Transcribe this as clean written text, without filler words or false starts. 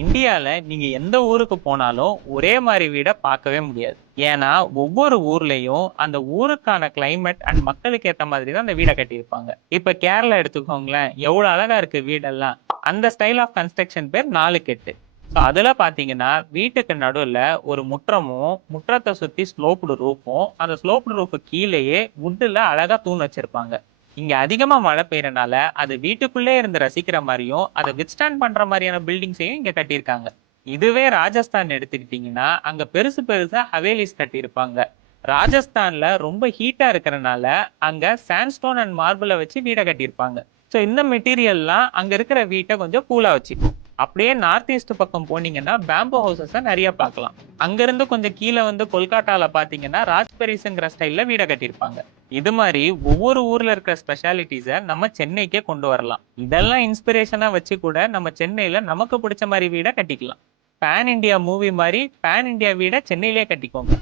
இந்தியால நீங்க எந்த ஊருக்கு போனாலும் ஒரே மாதிரி வீட பார்க்கவே முடியாது. ஏன்னா ஒவ்வொரு ஊர்லயும் அந்த ஊருக்கான கிளைமேட் அண்ட் மக்களுக்கு ஏத்த மாதிரி தான் அந்த வீடை கட்டியிருப்பாங்க. இப்ப கேரளா எடுத்துக்கோங்களேன், எவ்வளவு அழகா இருக்கு வீடெல்லாம். அந்த ஸ்டைல் ஆஃப் கன்ஸ்ட்ரக்ஷன் பேர் 4 கெட்டு. ஸோ அதுல பாத்தீங்கன்னா வீட்டுக்கு நடுவுல ஒரு முற்றமும், முற்றத்தை சுத்தி ஸ்லோப்டு ரூஃபும், அந்த ஸ்லோப்டு ரூஃபு கீழேயே வுட்ல அழகா தூண் வச்சிருப்பாங்க. இங்க அதிகமா மழை பெய்யறனால அது வீட்டுக்குள்ளே இருந்து ரசிக்கிற மாதிரியும் அதை வித்ஸ்டாண்ட் பண்ற மாதிரியான பில்டிங்ஸையும் இங்க கட்டியிருக்காங்க. இதுவே ராஜஸ்தான் எடுத்துக்கிட்டீங்கன்னா அங்க பெருசு பெருசா ஹவேலிஸ் கட்டியிருப்பாங்க. ராஜஸ்தான்ல ரொம்ப ஹீட்டா இருக்கிறனால அங்க சாண்ட்ஸ்டோன் அண்ட் மார்பிளை வச்சு வீடை கட்டியிருப்பாங்க. ஸோ இந்த மெட்டீரியல்லாம் அங்க இருக்கிற வீட்டை கொஞ்சம் கூலா வச்சுக்கும். அப்படியே நார்த் ஈஸ்ட் பக்கம் போனீங்கன்னா பேம்போ ஹவுசஸ் நிறைய பார்க்கலாம். அங்கிருந்து கொஞ்சம் கீழே வந்து கொல்கட்டால பாத்தீங்கன்னா ராஜ்பெரிஸ்ங்கிற ஸ்டைல்ல வீடை கட்டியிருப்பாங்க. இது மாதிரி ஒவ்வொரு ஊர்ல இருக்கிற ஸ்பெஷாலிட்டிஸை நம்ம சென்னைக்கே கொண்டு வரலாம். இதெல்லாம் இன்ஸ்பிரேஷனா வச்சு கூட நம்ம சென்னையில நமக்கு பிடிச்ச மாதிரி வீடை கட்டிக்கலாம். பேன் இண்டியா மூவி மாதிரி பேன் இண்டியா வீடை சென்னையிலே கட்டிக்கோங்க.